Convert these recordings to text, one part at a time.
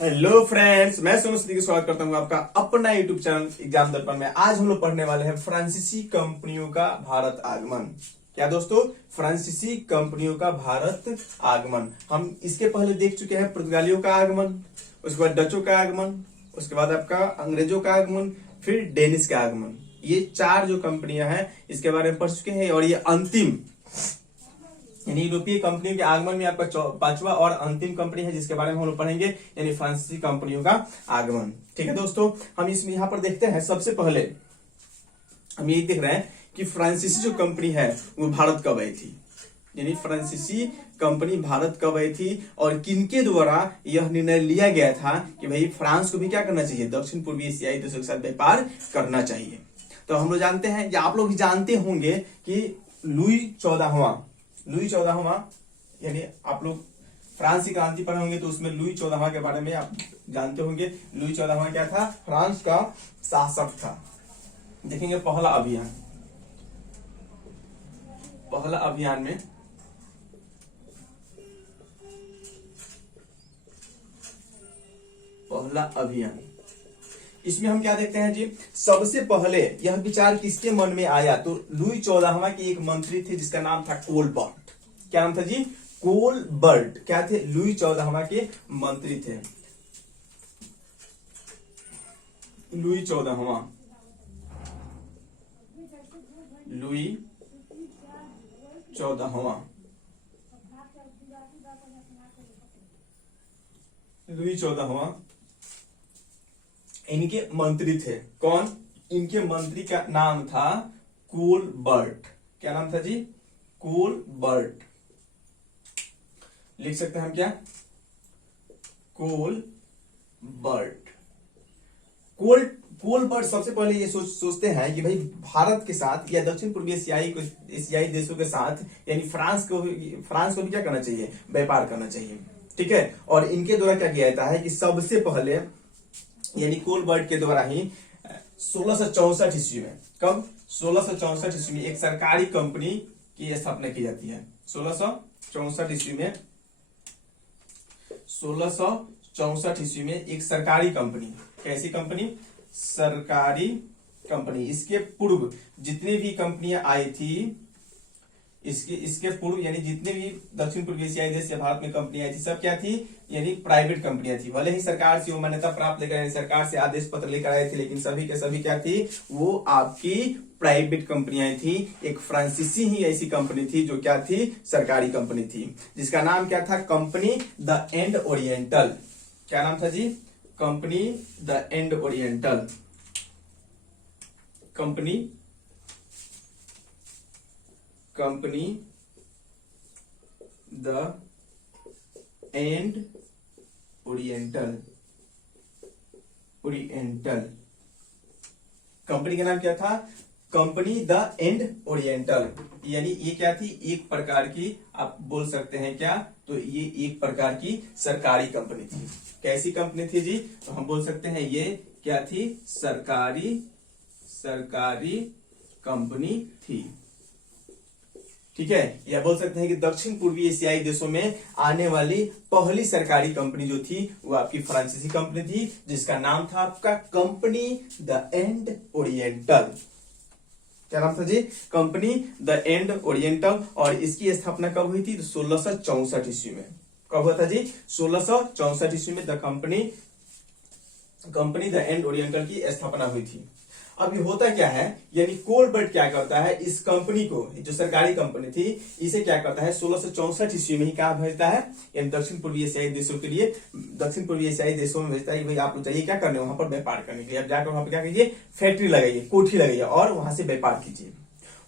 Hello friends, मैं सोनू सिद्दीकी स्वागत करता हूं आपका अपना यूट्यूब चैनल एग्जाम दर्पण में। आज हम लोग पढ़ने वाले हैं फ्रांसीसी कंपनियों का भारत आगमन। क्या दोस्तों? फ्रांसीसी कंपनियों का भारत आगमन। हम इसके पहले देख चुके हैं पुर्तगालियों का आगमन, उसके बाद डचों का आगमन, उसके बाद आपका अंग्रेजों का आगमन, फिर डेनिश का आगमन। ये चार जो कंपनियां हैं इसके बारे में पढ़ चुके हैं। और ये अंतिम यानी यूरोपीय कंपनियों के आगमन में आपका पांचवा और अंतिम कंपनी है जिसके बारे में हम लोग पढ़ेंगे, यानी फ्रांसीसी कंपनियों का आगमन। ठीक है दोस्तों, हम इसमें यहाँ पर देखते हैं। सबसे पहले हम ये देख रहे हैं कि फ्रांसीसी जो कंपनी है वो भारत कब आई थी, यानी फ्रांसीसी कंपनी भारत कब आई थी और किनके द्वारा यह निर्णय लिया गया था कि भाई फ्रांस को भी क्या करना चाहिए, दक्षिण पूर्वी एशियाई देशों के साथ व्यापार करना चाहिए। तो हम लोग जानते हैं या आप लोग भी जानते होंगे कि लुई 14वां यानी आप लोग फ्रांस की क्रांति पढ़े होंगे तो उसमें लुई 14वां के बारे में आप जानते होंगे। लुई 14वां क्या था? फ्रांस का शासक था। देखेंगे पहला अभियान में इसमें हम क्या देखते हैं जी, सबसे पहले यह विचार किसके मन में आया? तो लुई 14वां के एक मंत्री थे जिसका नाम था कोलबर्ट। क्या नाम था जी? कोलबर्ट। क्या थे? लुई 14वां के मंत्री थे। लुई 14वां इनके मंत्री थे। कौन? इनके मंत्री का नाम था कोलबर्ट। क्या नाम था जी? कोलबर्ट। लिख सकते हैं हम क्या? कोलबर्ट सबसे पहले ये सोचते हैं कि भाई भारत के साथ या दक्षिण पूर्वी एशियाई देशों के साथ यानी फ्रांस को भी क्या करना चाहिए? व्यापार करना चाहिए। ठीक है। और इनके द्वारा क्या किया जाता है कि सबसे पहले यानी कोलबर्ट के द्वारा ही 1664 ईस्वी में, कब? 1664 ईस्वी में एक सरकारी कंपनी की स्थापना की जाती है। 1664 ईस्वी में एक सरकारी कंपनी। कैसी कंपनी? सरकारी कंपनी। इसके पूर्व जितनी भी कंपनियां आई थी, इसके पूर्व यानी जितने भी दक्षिण पूर्वी एशियाई देश या भारत में कंपनी आई थी सब क्या थी? यानी प्राइवेट कंपनियां थी। भले ही सरकार से वो मान्यता प्राप्त लेकर यानी सरकार से आदेश पत्र लेकर आए थे, लेकिन सभी के सभी क्या थी? वो आपकी प्राइवेट कंपनियां थी। एक फ्रांसीसी ही ऐसी कंपनी थी जो क्या थी? सरकारी कंपनी थी, जिसका नाम क्या था? Compagnie des Indes Orientales. क्या नाम था जी? Compagnie des Indes Orientales. Compagnie des Indes Orientales. Company का नाम क्या था? Compagnie des Indes Orientales. यानी ये क्या थी? एक प्रकार की, आप बोल सकते हैं क्या? तो ये एक प्रकार की सरकारी कंपनी थी। कैसी कंपनी थी जी? तो हम बोल सकते हैं ये क्या थी? सरकारी कंपनी थी। ठीक है। या बोल सकते हैं कि दक्षिण पूर्वी एशियाई देशों में आने वाली पहली सरकारी कंपनी जो थी वो आपकी फ्रांसीसी कंपनी थी, जिसका नाम था आपका कंपनी द एंड ओरिएंटल। क्या नाम था जी? Compagnie des Indes Orientales. और इसकी स्थापना कब हुई थी? तो 1664 ईस्वी में। कब हुआ था जी? 1664 ईस्वी में the company des Indes oriental की स्थापना हुई थी। अब ये होता क्या है, यानी कोलबर्ट क्या करता है, इस कंपनी को, जो सरकारी कंपनी थी, इसे क्या करता है? 1664 ईस्वी में ही क्या भेजता है? यानी दक्षिण पूर्वी एशियाई देशों के लिए, दक्षिण पूर्वी एशियाई देशों में भेजता है कि भाई आप लोग चाहिए क्या करने, वहां पर व्यापार करने के लिए। आप जाकर वहां पर क्या कीजिए? फैक्ट्री लगाइए, कोठी लगाइए और वहां से व्यापार कीजिए।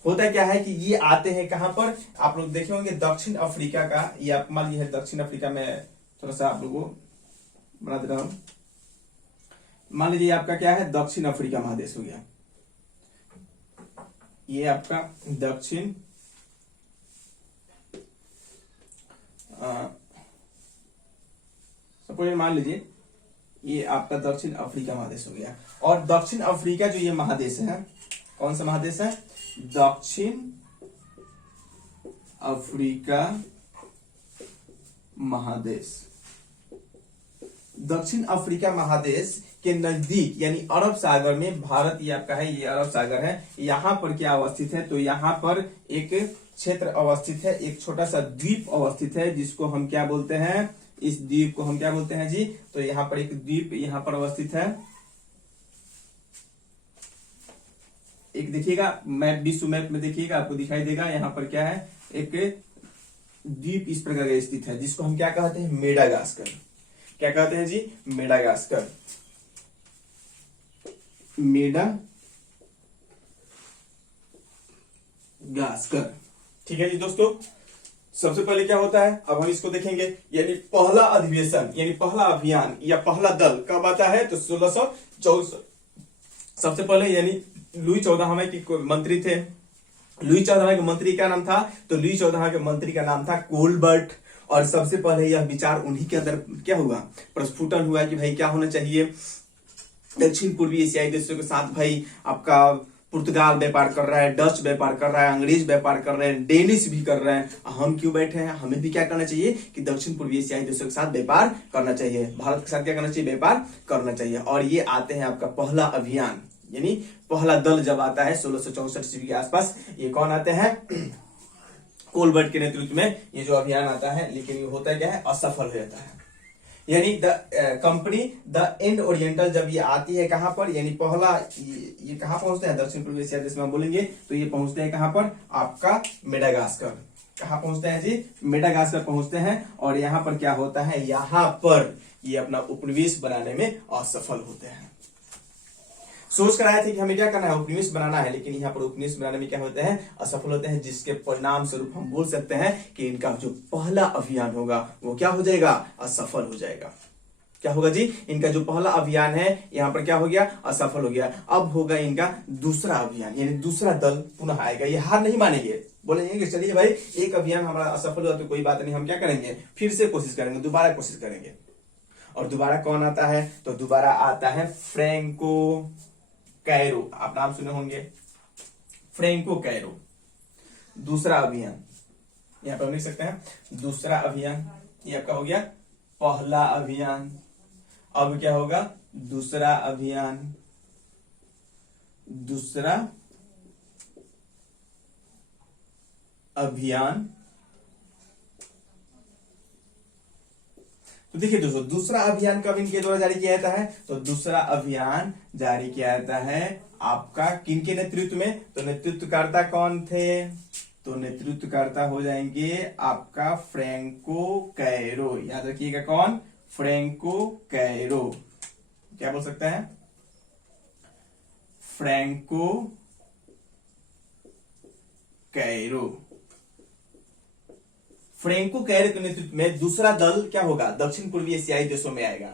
होता क्या है कि ये आते हैं कहां पर? आप लोग देखे होंगे दक्षिण अफ्रीका का, ये आप मान लीजिए दक्षिण अफ्रीका में, थोड़ा सा आप लोगों को बना दे रहा हूं। मान लीजिए आपका क्या है? दक्षिण अफ्रीका महादेश हो गया। ये आपका दक्षिण सपोज मान लीजिए ये आपका दक्षिण अफ्रीका महादेश हो गया। और दक्षिण अफ्रीका जो ये महादेश है, कौन सा महादेश है? दक्षिण अफ्रीका महादेश। दक्षिण अफ्रीका महादेश के नजदीक यानी अरब सागर में भारत, ये आपका है, ये अरब सागर है, यहाँ पर क्या अवस्थित है, तो यहाँ पर एक क्षेत्र अवस्थित है, एक छोटा सा द्वीप अवस्थित है, जिसको हम क्या बोलते हैं, इस द्वीप को हम क्या बोलते हैं जी, तो यहाँ पर एक द्वीप यहाँ पर अवस्थित है। एक देखिएगा मैप, विश्व मैप में देखिएगा, आपको दिखाई देगा यहाँ पर क्या है, एक द्वीप इस प्रकार का स्थित है, जिसको हम क्या कहते हैं, मेडागास्कर। क्या कहते हैं जी, मेडागास्कर, मेडागास्कर। ठीक है जी दोस्तों, सबसे पहले क्या होता है, अब हम इसको देखेंगे, यानी पहला अधिवेशन यानी पहला अभियान या पहला दल कब आता है, तो 1614। सबसे पहले यानी लुई 14वें के मंत्री थे। लुई 14वें के मंत्री का नाम था, तो लुई 14वें के मंत्री का नाम था कोलबर्ट। और सबसे पहले यह विचार उन्हीं के अंदर क्या हुआ, प्रस्फुटन हुआ कि भाई क्या होना चाहिए, दक्षिण पूर्वी एशियाई देशों के साथ भाई आपका पुर्तगाल व्यापार कर रहा है, डच व्यापार कर रहा है, अंग्रेज व्यापार कर रहे हैं, डेनिश भी कर रहे हैं, हम क्यों बैठे हैं, हमें भी क्या करना चाहिए कि दक्षिण पूर्वी एशियाई देशों के साथ व्यापार करना चाहिए, भारत के साथ क्या करना चाहिए, व्यापार करना चाहिए। और ये आते हैं आपका पहला अभियान, यानी पहला दल जब आता है 1664 ईस्वी के आसपास, ये कौन आते हैं, कोलबर्ट के नेतृत्व में ये जो अभियान आता है, लेकिन ये होता है क्या है, असफल हो जाता है। यानी द कंपनी द इंड ओरिएंटल जब ये आती है कहां पर, यानी पहला ये कहां पहुंचते हैं, दक्षिण पूर्वी एशिया देश में हम बोलेंगे तो ये पहुंचते हैं कहां पर, आपका मेडागास्कर। कहां पहुंचते हैं जी, मेडागास्कर पहुंचते हैं। और यहाँ पर क्या होता है, यहाँ पर ये अपना उपनिवेश बनाने में असफल होते हैं। सोच कर आए थे कि हमें क्या करना है, उपनिवेश बनाना है, लेकिन यहाँ पर उपनिवेश बनाने में क्या होते हैं, असफल होते हैं, जिसके परिणाम स्वरूप हम बोल सकते हैं कि इनका जो पहला अभियान होगा वो क्या हो जाएगा, असफल हो जाएगा। क्या होगा जी, इनका जो पहला अभियान है यहाँ पर क्या हो गया, असफल हो गया। अब होगा इनका दूसरा अभियान, यानी दूसरा दल पुनः आएगा। ये हार नहीं मानेंगे, बोलेंगे कि चलिए भाई एक अभियान हमारा असफल हुआ तो कोई बात नहीं, हम क्या करेंगे, फिर से कोशिश करेंगे, दोबारा कोशिश करेंगे। और दोबारा कौन आता है, तो दोबारा आता है फ्रैंको कैरो। आप नाम सुने होंगे, फ्रैंको कैरो। दूसरा अभियान यहां पर हम लिख सकते हैं, दूसरा अभियान, ये आपका हो गया पहला अभियान। अब क्या होगा, दूसरा अभियान, दूसरा अभियान। तो देखिए दोस्तों, दूसरा अभियान कब इनके द्वारा जारी किया जाता है, तो दूसरा अभियान जारी किया जाता है आपका किनके नेतृत्व में, तो नेतृत्वकर्ता कौन थे, तो नेतृत्वकर्ता हो जाएंगे आपका फ्रैंको कैरो। याद रखिएगा कौन, फ्रैंको कैरो। क्या बोल सकते हैं, फ्रैंको कैरो। फ्रैंको कैरो के नेतृत्व में दूसरा दल क्या होगा, दक्षिण पूर्वी एशियाई देशों में आएगा।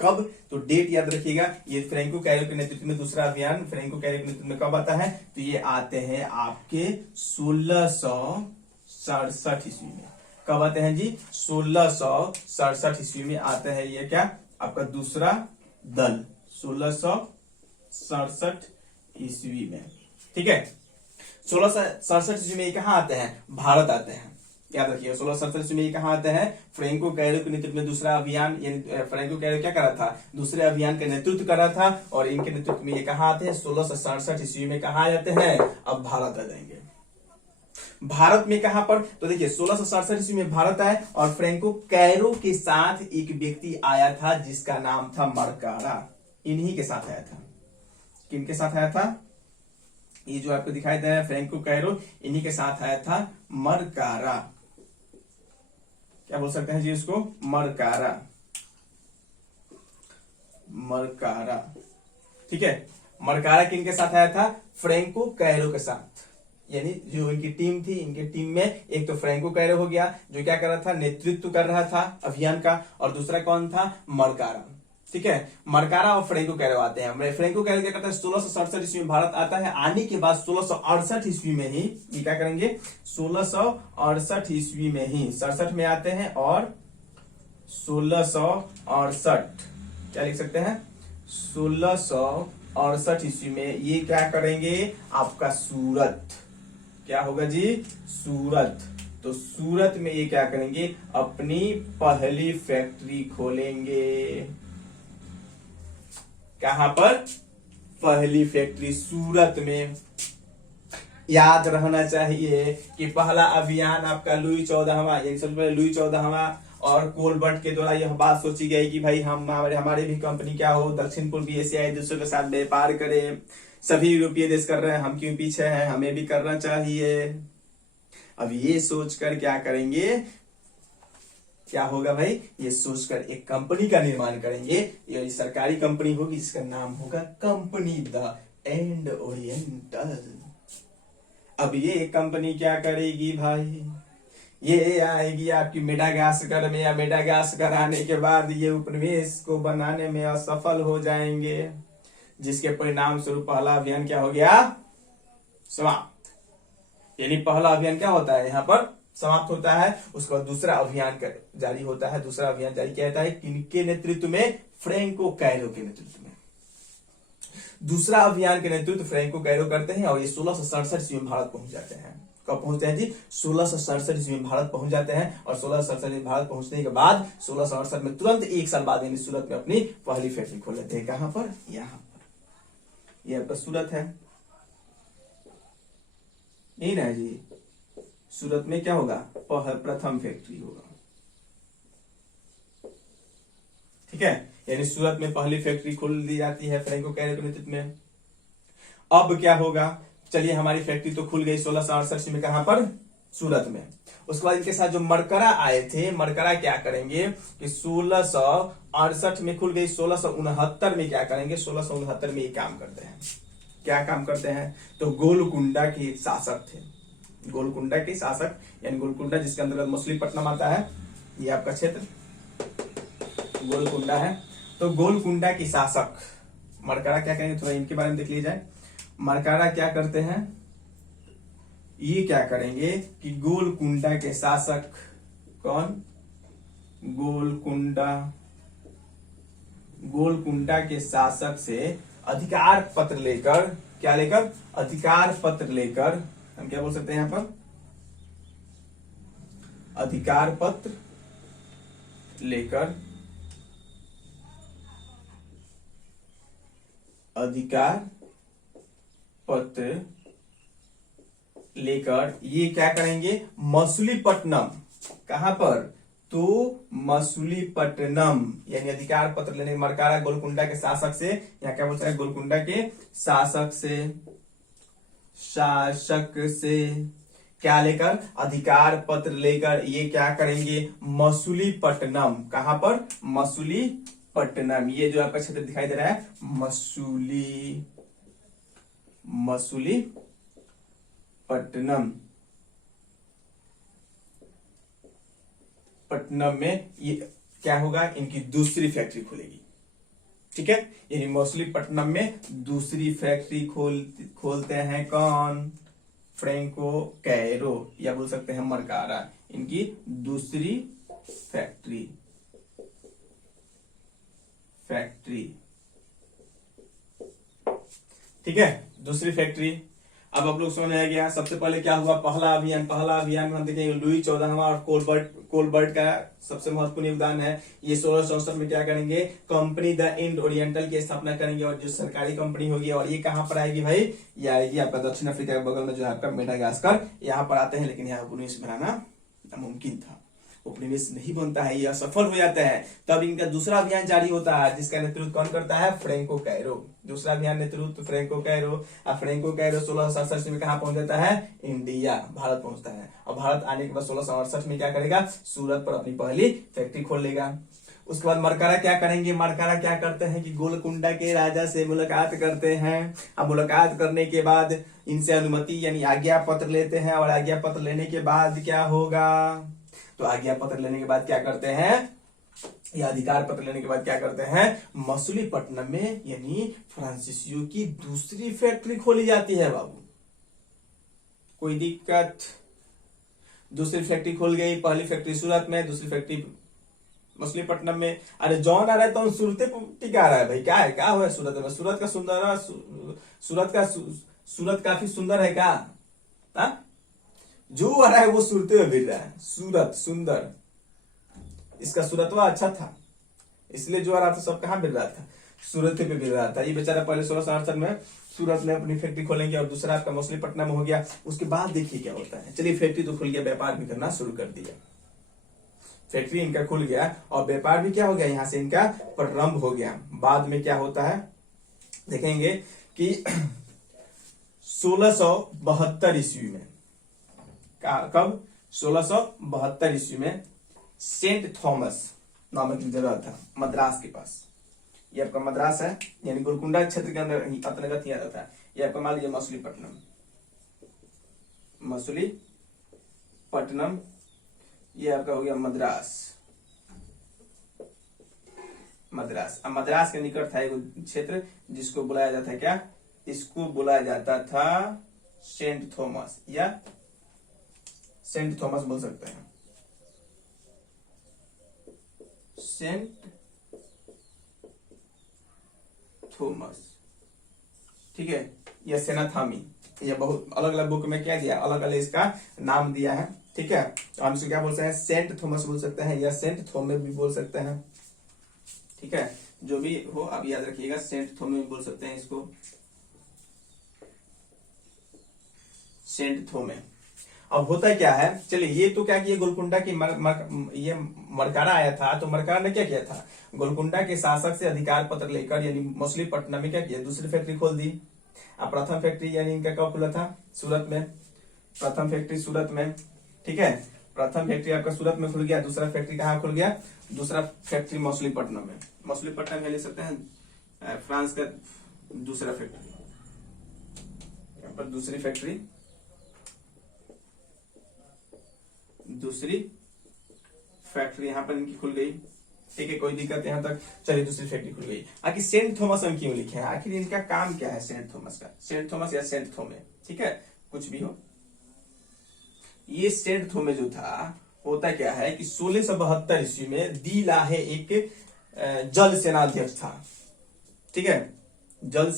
कब, तो डेट याद रखिएगा, ये फ्रैंको कैरो के नेतृत्व में दूसरा अभियान फ्रैंको कैरो के नेतृत्व में कब आता है, तो ये आते हैं आपके 1667 ईस्वी में। कब आते हैं जी, 1667 ईस्वी में आते हैं ये क्या, आपका दूसरा दल 1667 ईस्वी में। ठीक है, 1667 ईस्वी में ये कहां आते हैं, भारत आते हैं। याद रखिए 1667 में ये कहां आते हैं, फ्रैंको कैरो के नेतृत्व में दूसरा अभियान, यानी फ्रैंको कैरो क्या कर रहा था, दूसरे अभियान का नेतृत्व कर रहा था। और इनके नेतृत्व में ये कहां आते हैं, 1667 ईस्वी में कहां आ जाते हैं, अब भारत आ जाएंगे। भारत में कहां पर, तो देखिए 1667 ईस्वी में भारत आए और फ्रैंको कैरो के साथ एक व्यक्ति आया था जिसका नाम था मरकारा। इन्हीं के साथ आया था, किनके साथ आया था, ये जो आपको दिखाई दे रहा है फ्रैंको कैरो, इन्हीं के साथ आया था मरकारा। क्या बोल सकते हैं जी इसको, मरकारा, मरकारा। ठीक है, मरकारा किनके साथ आया था, फ्रैंको कैरो के साथ। यानी जो इनकी टीम थी, इनके टीम में एक तो फ्रैंको कैरो हो गया जो क्या कर रहा था, नेतृत्व कर रहा था अभियान का, और दूसरा कौन था, मरकारा। ठीक है, मरकारा और फ्रैंको कैरो आते हैं। फ्रैंको कैरो क्या करता है, 1667 ईस्वी में भारत आता है। आने के बाद 1668 ईस्वी में ही ये क्या करेंगे, 1668 ईस्वी में ही 67 में आते हैं और 1668 क्या लिख सकते हैं, 1668 ईस्वी में ये क्या करेंगे, आपका सूरत, क्या होगा जी, सूरत। तो सूरत में ये क्या करेंगे, अपनी पहली फैक्ट्री खोलेंगे। कहां पर, पहली फैक्ट्री सूरत में। याद रहना चाहिए कि पहला अभियान आपका लुई 14वां, सबसे पहले लुई 14वां और कोलबर्ट के द्वारा यह बात सोची गई कि भाई हम हमारे भी कंपनी क्या हो, दक्षिण पूर्वी एशियाई देशों के साथ व्यापार करे। सभी यूरोपीय देश कर रहे हैं, हम क्यों पीछे हैं, हमें भी करना चाहिए। अब ये सोचकर क्या करेंगे, क्या होगा भाई, ये सोचकर एक कंपनी का निर्माण करेंगे। ये सरकारी कंपनी होगी जिसका नाम होगा कंपनी द एंड ओरिएंटल। अब ये कंपनी क्या करेगी भाई, ये आएगी आपकी मेडागास्कर में, या मेडागास्कर आने के बाद ये उपनिवेश को बनाने में असफल हो जाएंगे, जिसके परिणाम स्वरूप पहला अभियान क्या हो गया, समाप्त। यानी पहला अभियान क्या होता है, यहाँ पर समाप्त होता है। उसके बाद दूसरा अभियान जारी होता है। दूसरा अभियान जारी किया जाता है किनके नेतृत्व में, फ्रैंको कैरो के नेतृत्व में। दूसरा अभियान के नेतृत्व फ्रैंको कैरो करते हैं और ये 1667 ईस्वी में भारत पहुंच जाते हैं। कब पहुंचते हैं जी, 1667 ईस्वी में भारत पहुंच जाते हैं। और 1667 में भारत पहुंचने के बाद 1668 में तुरंत एक साल बाद यानी सूरत में अपनी पहली फैक्ट्री खोल लेते हैं। कहां पर, यहां पर, यह आपका सूरत है, यही ना जी। सूरत में क्या होगा, प्रथम फैक्ट्री होगा, ठीक है। यानी सूरत में पहली फैक्ट्री खोल दी जाती है फ्रैंको कैरो के नेतृत्व में। अब क्या होगा, चलिए हमारी फैक्ट्री तो खुल गई 1668 में, कहां पर, सूरत में। उसके बाद इनके साथ जो मरकरा आए थे, मरकरा क्या करेंगे कि 1668 में खुल गई, 1669 में क्या करेंगे, 1669 में ये काम करते हैं। क्या काम करते हैं, तो गोलकुंडा के शासक थे, गोलकुंडा के शासक, यानी गोलकुंडा जिसके अंतर्गत मछलीपट्टनम आता है, ये आपका क्षेत्र गोलकुंडा है। तो गोलकुंडा के शासक मरकरा क्या करेंगे, थोड़ा इनके बारे में देख लिया जाए। मरकरा क्या करते हैं, ये क्या करेंगे कि गोलकुंडा के शासक, कौन, गोलकुंडा के शासक से अधिकार पत्र लेकर, क्या लेकर, अधिकार पत्र लेकर, हम क्या बोल सकते हैं यहां पर, अधिकार पत्र लेकर, अधिकार पत्र लेकर ये क्या करेंगे, मछलीपट्टनम, कहां पर, तो मछलीपट्टनम, यानी अधिकार पत्र लेने, मरकारा गोलकुंडा के शासक से, यहाँ क्या बोल सकते हैं, गोलकुंडा के शासक से क्या लेकर, अधिकार पत्र लेकर ये क्या करेंगे, मछलीपट्टनम, कहां पर, मछलीपट्टनम, ये जो आपका क्षेत्र दिखाई दे रहा है, पट्टनम में ये क्या होगा, इनकी दूसरी फैक्ट्री खुलेगी, ठीक है। यानी मछलीपट्टनम में दूसरी फैक्ट्री खोलते हैं कौन, फ्रैंको कैरो, या बोल सकते हैं मरकारा, इनकी दूसरी फैक्ट्री, ठीक है, दूसरी फैक्ट्री। अब आप लोग समझ आ गया। सबसे पहले क्या हुआ, पहला अभियान में हम देखेंगे लुई 14वां और कोलबर्ट का सबसे महत्वपूर्ण योगदान है। ये 1664 में क्या करेंगे, कंपनी द इंड ओरिएंटल की स्थापना करेंगे, और जो सरकारी कंपनी होगी, और ये कहां पर आएगी भाई, ये आएगी आपका दक्षिण अफ्रीका के बगल में जो है आपका मेडागास्कर, यहाँ पर आते हैं। लेकिन यहाँ उपनिवेश बनाना नामुमकिन था, उपनिवेश नहीं बनता है, ये असफल हो जाता है। तब इनका दूसरा अभियान जारी होता है, जिसका नेतृत्व कौन करता है, फ्रैंको कैरो। दूसरा अभियान नेतृत्व फ्रैंको कैरो। अब फ्रैंको कैरो 1667 में कहां पहुंच जाता है, इंडिया, भारत पहुंचता है। और भारत आने के बाद 1668 में क्या करेगा, सूरत पर अपनी पहली फैक्ट्री खोल लेगा। उसके बाद मरकारा क्या करेंगे, मरकारा क्या करते हैं कि गोलकुंडा के राजा से मुलाकात करते हैं। अब मुलाकात करने के बाद इनसे अनुमति यानी आज्ञा पत्र लेते हैं, और आज्ञा पत्र लेने के बाद क्या होगा, तो आज्ञा पत्र लेने के बाद क्या करते हैं, या अधिकार पत्र लेने के बाद क्या करते हैं, मछलीपट्टनम में यानी फ्रांसीसियों की दूसरी फैक्ट्री खोली जाती है। बाबू कोई दिक्कत, दूसरी फैक्ट्री खोल गई, पहली फैक्ट्री सूरत में, दूसरी फैक्ट्री मछलीपट्टनम में। अरे जौन आ रहा है तो सूरत टिका रहा है भाई, क्या है, क्या हुआ सूरत में, सूरत का सुंदर, सूरत काफी सुंदर है क्या, जो आ रहा है वो सूरत में गिर रहा है। सूरत सुंदर, इसका सूरतवा अच्छा था, इसलिए जो आ रहा था सब कहाँ मिल रहा था, सूरत पे मिल रहा था। ये बेचारा पहले 1668 में सूरत में अपनी फैक्ट्री खोलेंगे और दूसरा आपका मछलीपट्टनम हो गया। उसके बाद देखिए क्या होता है। चलिए फैक्ट्री तो खुल गया, व्यापार भी करना शुरू कर दिया, फैक्ट्री इनका खुल गया और व्यापार भी क्या हो गया, यहाँ से इनका प्रारंभ हो गया। बाद में क्या होता है देखेंगे कि 1672 ईस्वी में, कब 1672 ईस्वी में सेंट थॉमस नामक एक जगह था मद्रास के पास। ये आपका मद्रास है, यानी गोलकुंडा क्षेत्र के अंदर ही अंतर्गत ही आता था। ये आपका मान लीजिए मछलीपट्टनम, मछलीपट्टनम, ये आपका हो गया मद्रास। मद्रास, अब मद्रास के निकट था एक क्षेत्र जिसको बुलाया जाता है क्या, इसको बुलाया जाता था सेंट थॉमस या सेंट थॉमस बोल सकते हैं, सेंट थॉमस, ठीक है। यह सेनाथामी, यह बहुत अलग अलग बुक में क्या दिया, अलग अलग इसका नाम दिया है, ठीक है। तो हम इसे क्या बोल सकते हैं, सेंट थॉमस बोल सकते हैं या सेंट थोमे भी बोल सकते हैं, ठीक है। जो भी हो आप याद रखिएगा, सेंट थोमे भी बोल सकते हैं इसको, सेंट थोमे। अब होता क्या है, चलिए ये तो क्या किया, गोलकुंडा की ये मरकारा आया था, तो मरकारा ने क्या किया था, गोलकुंडा के शासक से अधिकार पत्र लेकर यानी मछलीपट्टनम में क्या किया, दूसरी फैक्ट्री खोल दी। अब प्रथम फैक्ट्री यानी इनका कब खुला था, सूरत में, प्रथम फैक्ट्री सूरत में, ठीक है। प्रथम फैक्ट्री आपका सूरत में खुल गया, दूसरा फैक्ट्री कहाँ खुल गया, दूसरा फैक्ट्री मछलीपट्टनम में। मछलीपट्टनम में ले सकते हैं फ्रांस का दूसरा फैक्ट्री, यहाँ पर दूसरी फैक्ट्री, दूसरी फैक्ट्री यहाँ पर इनकी खुल गई, ठीक है। कोई दिक्कत यहाँ तक, चलिए दूसरी फैक्ट्री खुल गई। आखिर सेंट थॉमस हम क्यों लिखे हैं, आखिर इनका काम क्या है सेंट थॉमस का, सेंट थॉमस या सेंट थोमे, ठीक है, कुछ भी हो। ये सेंट थोमे जो था, होता क्या है कि 1672 ईस्वी में दी लाहे एक जल सेनाध्यक्ष था, ठीक है, जल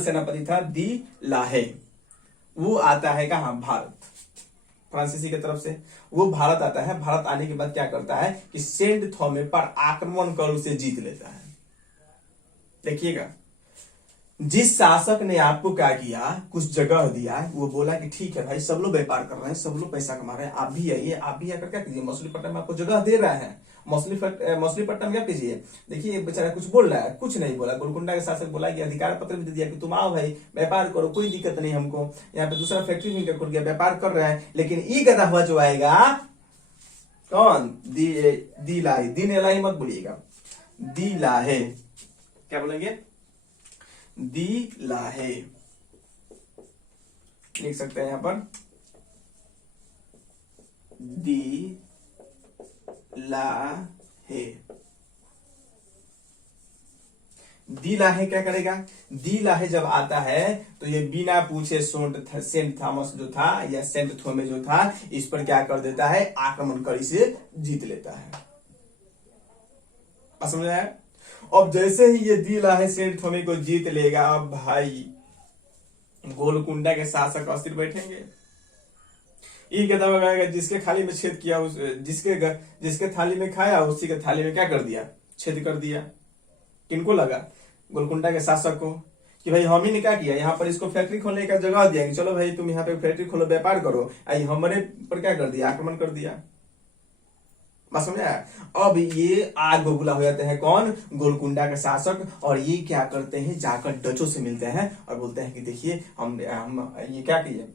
सेनापति था दी लाहे। वो आता है कहाँ, भारत, फ्रांसीसी की तरफ से वो भारत आता है। भारत आने के बाद क्या करता है कि सेंट थॉमे पर आक्रमण कर उसे जीत लेता है। देखिएगा, जिस शासक ने आपको क्या किया, कुछ जगह दिया, वो बोला कि ठीक है भाई, सब लोग व्यापार कर रहे हैं, सब लोग पैसा कमा रहे हैं, आप भी आइए, आप भी आकर क्या कीजिए, मछलीपट्टनम में आपको जगह दे रहा है, मछलीपट्टनम क्या कीजिए। देखिए बेचारा कुछ बोल रहा है, कुछ नहीं बोला। गोलकुंडा के शासक बोला कि अधिकार पत्र भी दे दिया कि तुम आओ भाई, व्यापार करो, कोई दिक्कत नहीं हमको। यहाँ पे दूसरा फैक्ट्री भी खुल गया, व्यापार कर रहे हैं। लेकिन ई गधा हुआ जो आएगा कौन, दी लाहे, दिन एलाही मत बोलिएगा, दी लाहे, क्या बोलेंगे, दी लाहे लिख सकते हैं यहाँ पर, दी लाहे। दी लाहे क्या करेगा, दी लाहे जब आता है तो ये बिना पूछे सेंट थॉमस जो था या सेंट थोमे जो था, इस पर क्या कर देता है, आक्रमण कर इसे जीत लेता है। समझ आया। अब जैसे ही ये दी लाहे सेंट थोमे को जीत लेगा, अब भाई गोलकुंडा के शासक अस्थिर बैठेंगे। ये क्या दावा गाएगा, जिसके थाली में छेद किया उस जिसके थाली में खाया उसी के थाली में क्या कर दिया, छेद कर दिया। किनको लगा, गोलकुंडा के शासक को, कि भाई हम ही ने क्या किया, यहाँ पर इसको फैक्ट्री खोलने का जगह दिया कि चलो भाई तुम यहाँ पे फैक्ट्री खोलो, व्यापार करो, आई हमने पर क्या कर दिया, आक्रमण कर दिया। बात समझ आया। अब ये आग बबूला हो जाते हैं कौन, गोलकुंडा के शासक, और ये क्या करते हैं, जाकर डचों से मिलते हैं और बोलते हैं कि देखिए हम ये क्या किए,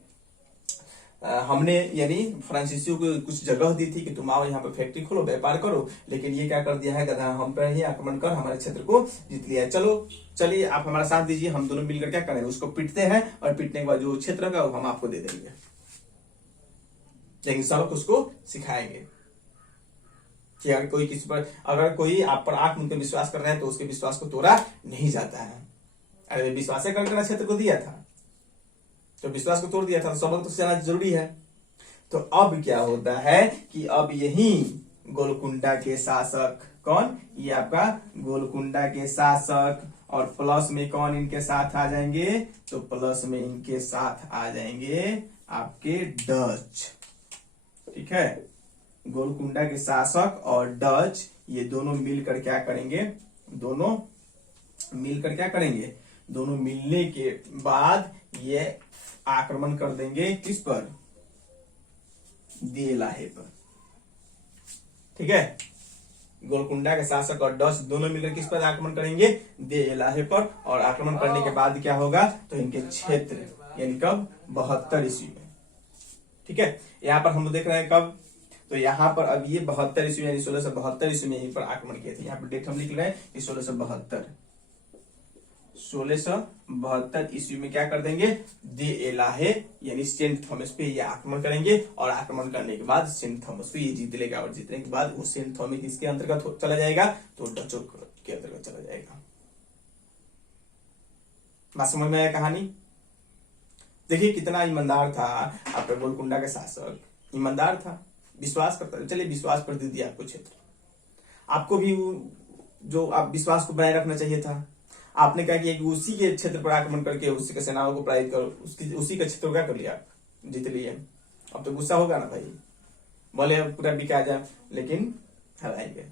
हमने यानी फ्रांसीसियों को कुछ जगह दी थी कि तुम आओ यहाँ पे फैक्ट्री खोलो, व्यापार करो, लेकिन ये क्या कर दिया है गधा, हम पर ही आक्रमण कर हमारे क्षेत्र को जीत लिया है। चलो चलिए आप हमारा साथ दीजिए, हम दोनों मिलकर क्या करें, उसको पीटते हैं और पीटने के बाद जो क्षेत्र का हम आपको दे देंगे, लेकिन सबक उसको सिखाएंगे कि अगर कोई किसी पर, अगर कोई आप पर आंख मूंद के विश्वास कर रहा है तो उसके विश्वास को तोड़ा नहीं जाता है। अरे विश्वास करके क्षेत्र को दिया था तो विश्वास को तोड़ दिया था, तो सबक तो सिखाना जरूरी है। तो अब क्या होता है कि अब यही गोलकुंडा के शासक कौन, ये आपका गोलकुंडा के शासक, और प्लस में कौन इनके साथ आ जाएंगे, तो प्लस में इनके साथ आ जाएंगे आपके डच। ठीक है, गोलकुंडा के शासक और डच ये दोनों मिलकर क्या करेंगे, दोनों मिलकर क्या करेंगे, दोनों मिलने के बाद ये आक्रमण कर देंगे किस पर, देलाहे पर। ठीक है, गोलकुंडा के शासक और डच दोनों मिलकर किस पर आक्रमण करेंगे, देलाहे पर। और आक्रमण करने के बाद क्या होगा, तो इनके क्षेत्र यानी कब, 72 ईस्वी में। ठीक है, यहाँ पर हम लोग देख रहे हैं कब, तो यहाँ पर अब ये 72 ईस्वी यानी 1672 ईस्वी में यहीं पर आक्रमण किए थे। यहाँ पर डेट हम लिख रहे हैं कि 1672 ईस्वी में क्या कर देंगे, दे एलाहे यानी सेंट थॉमस पे ये आक्रमण करेंगे। और आक्रमण करने के बाद सेंट थॉमस को ये जीत लेगा, और जीतने के बाद वो सेंट थॉमस किसके अंतर्गत चला जाएगा, तो डचों के अंतर्गत चला जाएगा। बात समझ में आया कहानी। देखिए कितना ईमानदार था आपका गोलकुंडा का शासक, ईमानदार था, विश्वास करता था। चलिए विश्वास पर दे दिया आपको क्षेत्र, आपको भी जो आप विश्वास को बनाए रखना चाहिए था। आपने क्या किया कि उसी के क्षेत्र पर आक्रमण करके उसी के सेनाओं को पराजित कर उसी का क्षेत्र को क्या कर लिया, आप जीत लिए। अब तो गुस्सा होगा ना भाई, बोले पूरा बिका जाए, लेकिन हराएंगे।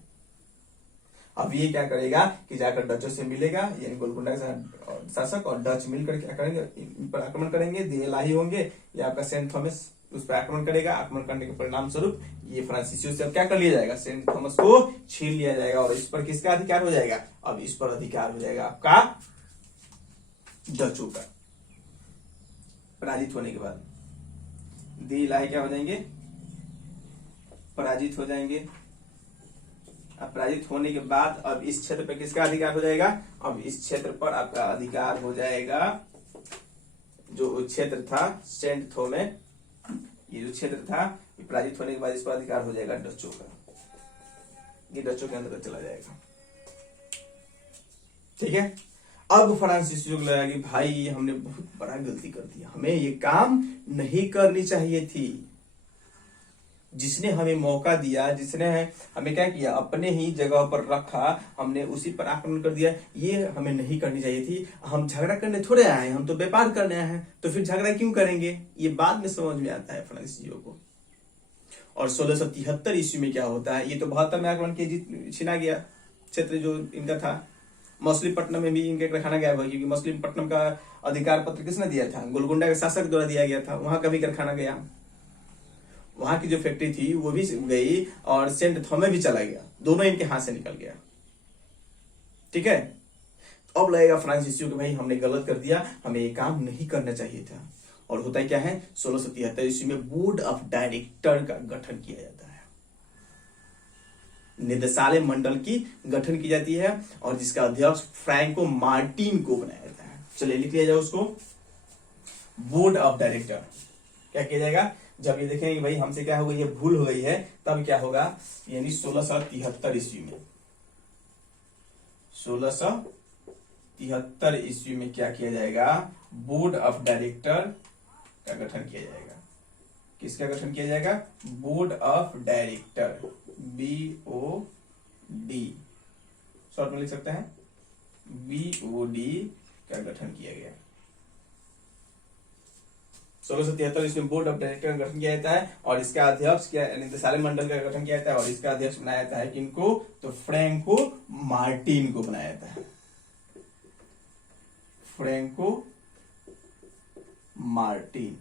अब ये क्या करेगा कि जाकर डचों से मिलेगा, यानी गोलकुंडा के शासक और डच मिलकर क्या करेंगे, इन पर आक्रमण करेंगे, देलाही होंगे, या आपका सेंट थॉमस उस पर आक्रमण करेगा। आक्रमण करने के परिणाम स्वरूप ये फ्रांसीसियों से अब क्या कर लिया जाएगा, सेंट थॉमस को छीन लिया जाएगा, और इस पर किसका अधिकार हो जाएगा, अब इस पर अधिकार हो जाएगा आपका डचों का। पराजित होने के बाद देलाही क्या हो जाएंगे, पराजित हो जाएंगे। अब पराजित होने के बाद अब इस क्षेत्र पर किसका अधिकार हो जाएगा, अब इस क्षेत्र पर आपका अधिकार हो जाएगा, जो क्षेत्र था सेंट थॉमस, ये जो क्षेत्र था पराजित होने के बाद इस पर अधिकार हो जाएगा डचों का, ये डचों के अंदर चला जाएगा। ठीक है, अब फ्रांसीसियों को लगा कि भाई हमने बहुत बड़ा गलती कर दिया, हमें ये काम नहीं करनी चाहिए थी। जिसने हमें मौका दिया, जिसने हमें क्या किया, अपने ही जगह पर रखा, हमने उसी पर आक्रमण कर दिया, ये हमें नहीं करनी चाहिए थी। हम झगड़ा करने थोड़े आए हैं, हम तो व्यापार करने आए हैं, तो फिर झगड़ा क्यों करेंगे, ये बाद में समझ में आता है फ्रांसीसियों को। और 1673 ईस्वी में क्या होता है, ये तो 72 में आक्रमण के छीना गया क्षेत्र जो इनका था। मछलीपट्टनम में भी इनके खाना गया हुआ, क्योंकि मछलीपट्टनम का अधिकार पत्र किसने दिया था, गोलकुंडा के शासक द्वारा दिया गया था। वहां का भी कारखाना गया, वहां की जो फैक्ट्री थी वो भी गई, और सेंट थॉमस भी चला गया, दोनों इनके हाथ से निकल गया। ठीक है, अब लगेगा फ्रांसीसियों कि भाई हमने गलत कर दिया, हमें ये काम नहीं करना चाहिए था। और होता है क्या है, 1673 ईस्वी में बोर्ड ऑफ डायरेक्टर का गठन किया जाता है, निदेशालय मंडल की गठन की जाती है, और जिसका अध्यक्ष फ्रैंको मार्टिन को बनाया जाता है। चलिए लिख लिया जाए उसको, बोर्ड ऑफ डायरेक्टर। क्या किया जाएगा, जब ये देखेंगे भाई हमसे क्या हो गई है, भूल हो गई है, तब क्या होगा, यानी 1673 ईस्वी में, 1673 ईस्वी में क्या किया जाएगा, बोर्ड ऑफ डायरेक्टर का गठन किया जाएगा। किसका गठन किया जाएगा, board of director, BOD short में लिख सकते हैं, BOD का गठन किया गया। 1673 इसमें बोर्ड ऑफ डायरेक्टर का गठन किया जाता है, और इसका अध्यक्ष क्या, निदेशालय मंडल का गठन किया जाता है, और इसका अध्यक्ष बनाया जाता है किनको, तो फ्रैंको मार्टिन को बनाया जाता है, फ्रैंको मार्टिन।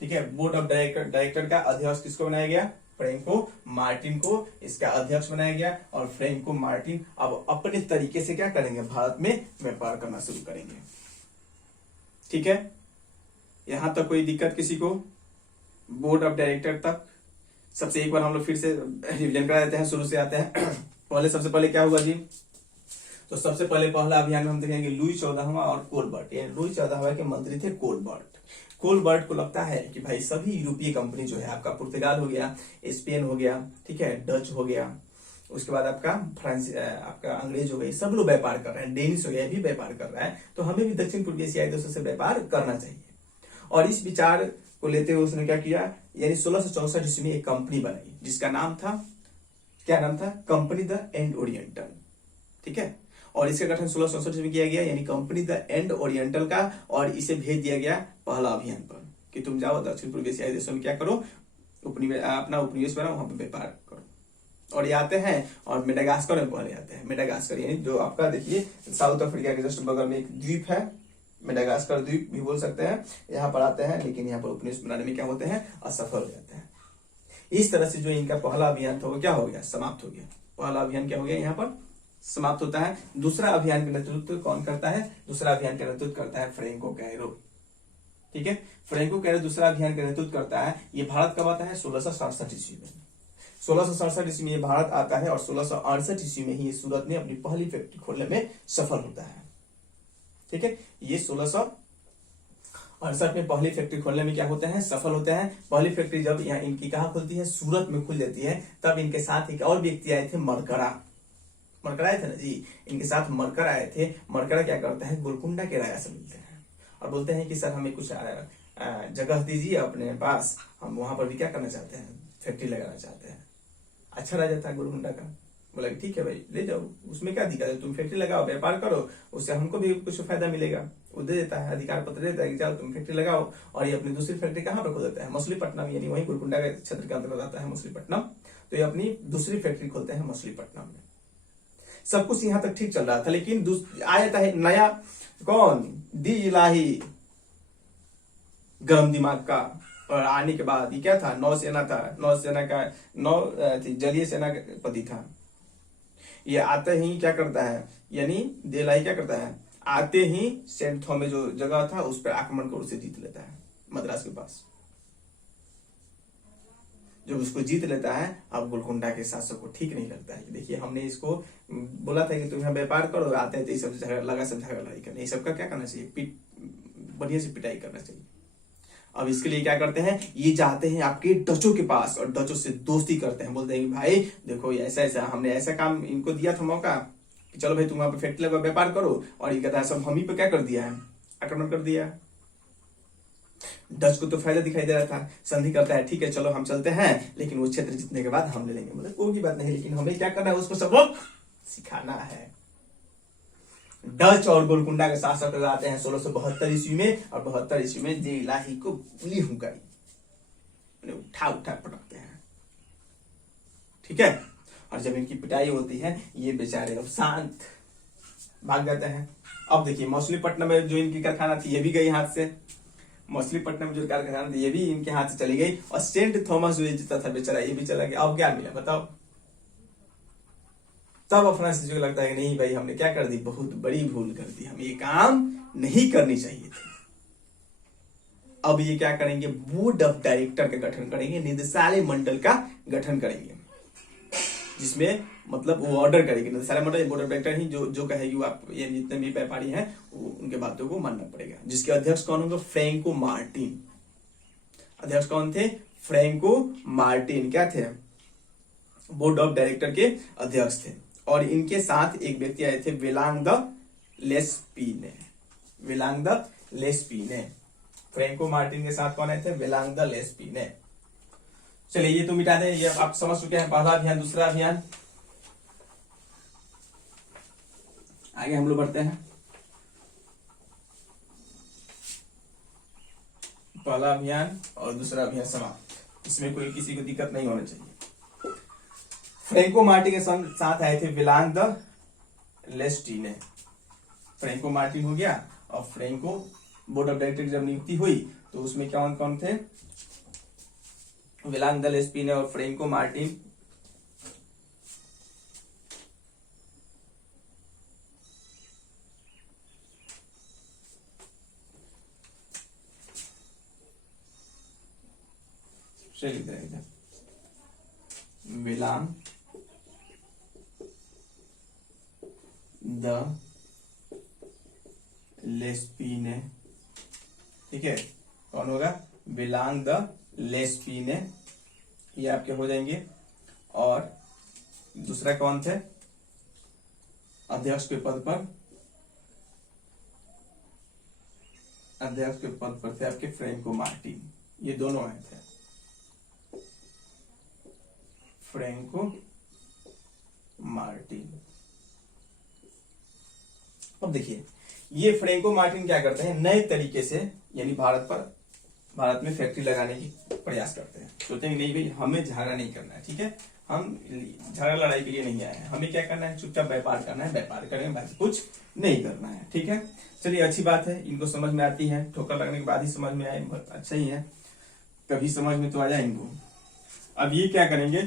ठीक है, बोर्ड ऑफ डायरेक्टर का अध्यक्ष किसको बनाया गया, फ्रैंको मार्टिन को इसका अध्यक्ष बनाया गया। और फ्रैंको मार्टिन अब अपने तरीके से क्या करेंगे, भारत में व्यापार करना शुरू करेंगे। ठीक है, यहां तक कोई दिक्कत किसी को, बोर्ड ऑफ डायरेक्टर तक। सबसे एक बार हम लोग फिर से रिविजन करा देते हैं, शुरू से आते हैं। पहले सबसे पहले क्या हुआ जी, तो सबसे पहले पहला अभियान में हम देखेंगे लुई 14वां और कोलबर्ट। लुई 14वां के मंत्री थे कोलबर्ट। कोलबर्ट को लगता है कि भाई सभी यूरोपीय कंपनी जो है, आपका पुर्तगाल हो गया, स्पेन हो गया, ठीक है, डच हो गया, उसके बाद आपका फ्रांस, आपका अंग्रेज हो गए, सब लोग व्यापार कर रहे हैं, डेनिश हो गया भी व्यापार कर रहा है, तो हमें भी दक्षिण पूर्वी एशियाई देशों से व्यापार करना चाहिए। और इस विचार को लेते हुए उसने क्या किया, यानी 1664 ईस्वी में एक कंपनी बनाई, जिसका नाम था, क्या नाम था, कंपनी द एंड ओरिएंटल। ठीक है, और इसका गठन 1667 में किया गया, यानी कंपनी द एंड ओरिएंटल का, और इसे भेज दिया गया पहला अभियान पर कि तुम जाओ दक्षिण पूर्व एशियाई देशों में क्या करो, अपना उपनिवेश बनाओ, वहां पर व्यापार करो। और ये आते हैं और मेडागास्कर में पहले आते हैं। मेडागास्कर यानी जो आपका देखिए साउथ अफ्रीका के जस्ट बगल में एक द्वीप है, मेडागास्कर द्वीप भी बोल सकते हैं, यहाँ पर आते हैं, लेकिन यहाँ पर उपनिवेश बनाने में क्या होते हैं, असफल हो जाते हैं। इस तरह से जो इनका पहला अभियान था वो क्या हो गया, समाप्त हो गया। पहला अभियान क्या हो गया, यहाँ पर समाप्त होता है। दूसरा अभियान का नेतृत्व कौन करता है, दूसरा अभियान का नेतृत्व करता है फ्रैंको कैरो। ठीक है, फ्रैंको कैरो दूसरा अभियान का नेतृत्व करता है। ये भारत कब आता है, 1667 ईस्वी में। 1667 ईस्वी में ये भारत आता है और 1668 ईस्वी में ही सूरत में अपनी पहली फैक्ट्री खोलने में सफल होता है। ठीक है, ये 1668 में पहली फैक्ट्री खोलने में क्या होता है, सफल होता है। पहली फैक्ट्री जब यहाँ इनकी कहाँ खुलती है, सूरत में खुल जाती है, तब इनके साथ एक और व्यक्ति आए थे, मरकरा आए थे ना जी, इनके साथ मरकर आए थे। मरकरा क्या करता है, गोलकुंडा के राजा से मिलते हैं और बोलते हैं कि सर हमें कुछ जगह दीजिए अपने पास, हम वहां पर भी क्या करना चाहते हैं, फैक्ट्री लगाना चाहते हैं। अच्छा राजा था गोलकुंडा का, बोला कि ठीक है भाई ले जाओ, उसमें क्या दिक्कत है, तुम फैक्ट्री लगाओ, व्यापार करो, उससे हमको भी कुछ फायदा मिलेगा। वो दे देता है, अधिकार पत्र देता है कि जाओ तुम फैक्ट्री लगाओ। और ये अपनी दूसरी फैक्ट्री कहाँ पर खोल देता है, मछलीपट्टनम, यानी वही गोलकुंडा के क्षेत्र के अंतर्गत आता है मछलीपट्टनम। तो ये अपनी दूसरी फैक्ट्री खोलते हैं मछलीपट्टनम में। सब कुछ यहाँ तक ठीक चल रहा था, लेकिन आया था नया कौन, दी इलाही गरम दिमाग का। और आने के बाद ये क्या था, नौसेना था, नौसेना का जलीय सेना पति था। ये आते ही क्या करता है, यानी दी इलाही क्या करता है, आते ही सेंट थॉमस जो जगह था उस पर आक्रमण कर उसे जीत लेता है, मद्रास के पास। जब उसको जीत लेता है, अब गोलकुंडा के शासक को ठीक नहीं लगता है। देखिए हमने इसको बोला था कि तुम यहाँ व्यापार करो, आते हैं तो ये सब झगड़ा लगा, सब झगड़ा लड़ाई करना, ये सबका क्या करना चाहिए, बढ़िया से पिटाई करना चाहिए। अब इसके लिए क्या करते हैं, ये जाते हैं आपके डचों के पास और डचों से दोस्ती करते हैं। बोलते हैं कि भाई देखो ऐसा ऐसा हमने ऐसा काम इनको दिया था मौका कि चलो भाई तुम वहां पर फैक्ट्री लगा व्यापार करो, और ये कहता है सब हम ही पे क्या कर दिया है, आक्रमण कर दिया। डच को तो फायदा दिखाई दे रहा था, संधि करता है, ठीक है चलो हम चलते हैं, लेकिन वो क्षेत्र जीतने के बाद हम ले लेंगे। मतलब कोई बात नहीं, लेकिन हमें क्या करना है, उसको सबक सिखाना है। डच और गोलकुंडा के शासक आते हैं 1672 ईस्वी में, और 72 ईस्वी में जे इलाही को गोली हुंकारी उठा पटकते हैं। ठीक है, और जब इनकी पिटाई होती है, ये बेचारे अब शांत भाग जाते हैं। अब देखिए मछलीपट्टनम में जो इनकी कारखाना थी ये भी गई हाथ से, मछलीपट्टनम में जो कारखाना थी ये भी इनके हाथ से चली गई, और सेंट थॉमस जो जीता था बेचारा ये भी चला गया। अब क्या मिला बताओ। तब फ्रांसिस को लगता है कि नहीं भाई हमने क्या कर दी, बहुत बड़ी भूल कर दी, हमें ये काम नहीं करनी चाहिए थी। अब ये क्या करेंगे, बोर्ड ऑफ डायरेक्टर का गठन करेंगे, निदेशालय मंडल का गठन करेंगे, जिसमें मतलब वो ऑर्डर करेगी, निदेशालय मंडल बोर्ड ऑफ डायरेक्टर ही जो कहेगी वो आप, ये जितने भी व्यापारी हैं उनके बातों को मानना पड़ेगा। जिसके अध्यक्ष कौन होंगे, फ्रैंको मार्टिन। अध्यक्ष कौन थे, फ्रैंको मार्टिन क्या थे, बोर्ड ऑफ डायरेक्टर के अध्यक्ष थे। और इनके साथ एक व्यक्ति आए थे, वेलांग द लेस्पीने। वेलांग द लेस्पीने, फ्रैंको मार्टिन के साथ कौन आए थे, वेलांग द लेस्पीने। चलिए ये तो मिटा दें, ये आप समझ चुके हैं पहला अभियान दूसरा अभियान। आगे हम लोग बढ़ते हैं। पहला अभियान और दूसरा अभियान समाप्त, इसमें कोई किसी को दिक्कत नहीं होना चाहिए। फ्रैंको मार्टिन के साथ आए थे वेलांग द लेस्टीने। फ्रैंको मार्टिन हो गया, और फ्रैंको बोर्ड ऑफ डायरेक्टर की जब नियुक्ति हुई तो उसमें कौन कौन थे, वेलांग द लेस्पीने और फ्रैंको मार्टिन। वेलांग द लेस्पीने, ठीक है, कौन होगा, वेलांग द लेस्पीने, ये आपके हो जाएंगे। और दूसरा कौन थे, अध्यक्ष के पद पर, अध्यक्ष के पद पर थे आपके फ्रैंको मार्टिन। ये दोनों आए थे, फ्रैंको मार्टिन। अब देखिए, ये फ्रैंको मार्टिन क्या करते हैं, नए तरीके से यानी भारत में फैक्ट्री लगाने की प्रयास करते हैं। सोचते हैं नहीं भाई हमें झगड़ा नहीं करना है, ठीक है, हम झगड़ा लड़ाई के लिए नहीं आए हैं, हमें क्या करना है, चुपचाप व्यापार करना है, व्यापार करें, बाकी कुछ नहीं करना है, ठीक है। चलिए अच्छी बात है, इनको समझ में आती है, ठोकर लगने के बाद ही समझ में आए, अच्छा ही है, कभी समझ में तो आ जाए इनको। अब ये क्या करेंगे,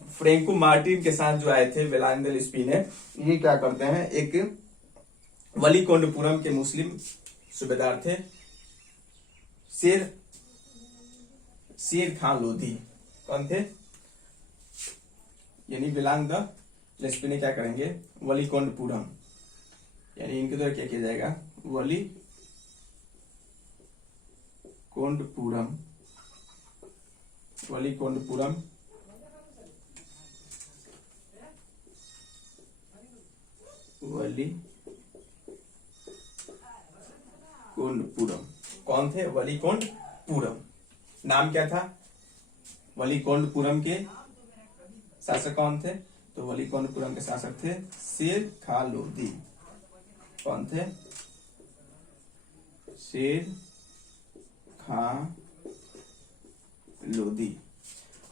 फ्रैंको मार्टिन के साथ जो आए थे वेलांडो लेस्पिने, ये क्या करते हैं, एक वलीकोंडपुरम के मुस्लिम सूबेदार थे, शेर खान लोधी, कौन थे, यानी वेलांडो लेस्पिने क्या करेंगे, वलीकोंडपुरम, यानी इनके द्वारा क्या किया जाएगा, वलीकोंडपुरम कौन थे, वलीकोंडपुरम, नाम क्या था, वलीकोंडपुरम के शासक कौन थे, तो वलीकोंडपुरम के शासक थे शेर खान लोधी, कौन थे, शेर खान लोधी।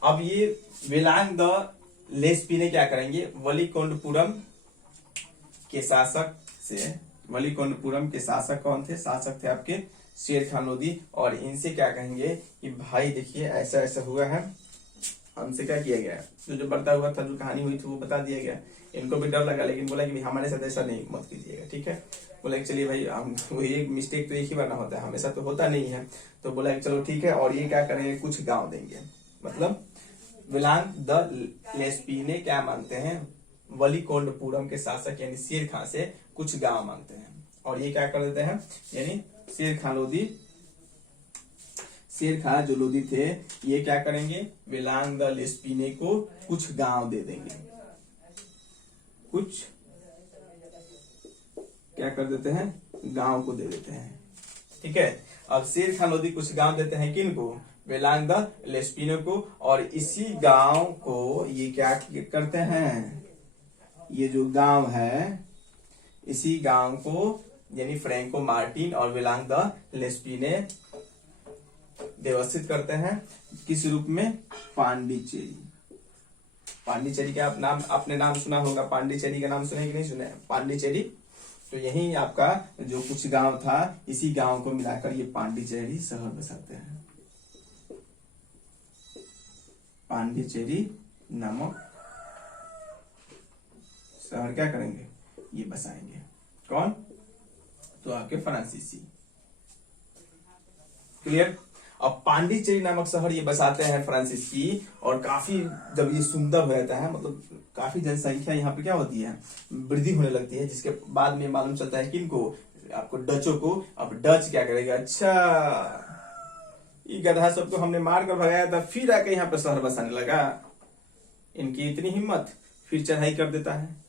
अब ये वेलांडो लेस्पिने क्या करेंगे, वलीकोंडपुरम के शासक कौन थे, शासक थे आपके शेर खान लोधी, और इनसे क्या कहेंगे कि भाई देखिए ऐसा ऐसा हुआ है, हमसे क्या किया गया, जो बढ़ता हुआ था, जो कहानी हुई थी वो बता दिया गया, इनको भी डर लगा, लेकिन बोला कि हमारे साथ ऐसा नहीं मत कीजिएगा, ठीक है। बोला कि चलिए भाई, हम ये मिस्टेक तो एक ही बार ना होता है, हमेशा तो होता नहीं है, तो बोला कि चलो ठीक है, और ये क्या करेंगे, कुछ गांव देंगे, मतलब वेलांडो लेस्पिने क्या मांगते हैं, वलीकोंडपुरम के शासक यानी शेर खान से कुछ गांव मांगते हैं, और ये क्या कर देते हैं, यानी शेर खान जो लोधी थे, ये क्या करेंगे, वेलांडो लेस्पिने को कुछ गांव दे देंगे, कुछ क्या कर देते हैं, गांव को दे देते हैं, ठीक है। अब शेर खान लोधी कुछ गांव देते हैं, किनको, वेलांडो लेस्पिने को, और इसी गांव को ये क्या करते हैं, ये जो गांव है, इसी गांव को यानी फ्रैंको मार्टिन और वेलांडो लेस्पिने व्यवस्थित करते हैं, किस रूप में, पांडिचेरी का आपने नाम सुना होगा, पांडिचेरी का नाम सुने कि नहीं सुने, पांडिचेरी, तो यही आपका जो कुछ गांव था, इसी गांव को मिलाकर ये पांडिचेरी शहर बसाते हैं, पांडिचेरी नामक शहर क्या करेंगे, ये बसाएंगे, कौन, तो आपके फ्रांसीसी, क्लियर। अब पांडिचेरी नामक शहर ये बसाते हैं फ्रांसीसी, और काफी जब ये सुंदर हो जाता है, मतलब काफी जनसंख्या यहाँ पे क्या होती है, वृद्धि होने लगती है, जिसके बाद में मालूम चलता है किनको, आपको डचों को। अब डच क्या करेगा, अच्छा ये गधा सबको हमने मार कर भगाया था, फिर आके यहाँ पे शहर बसाने लगा, इनकी इतनी हिम्मत, फिर चढ़ाई कर देता है,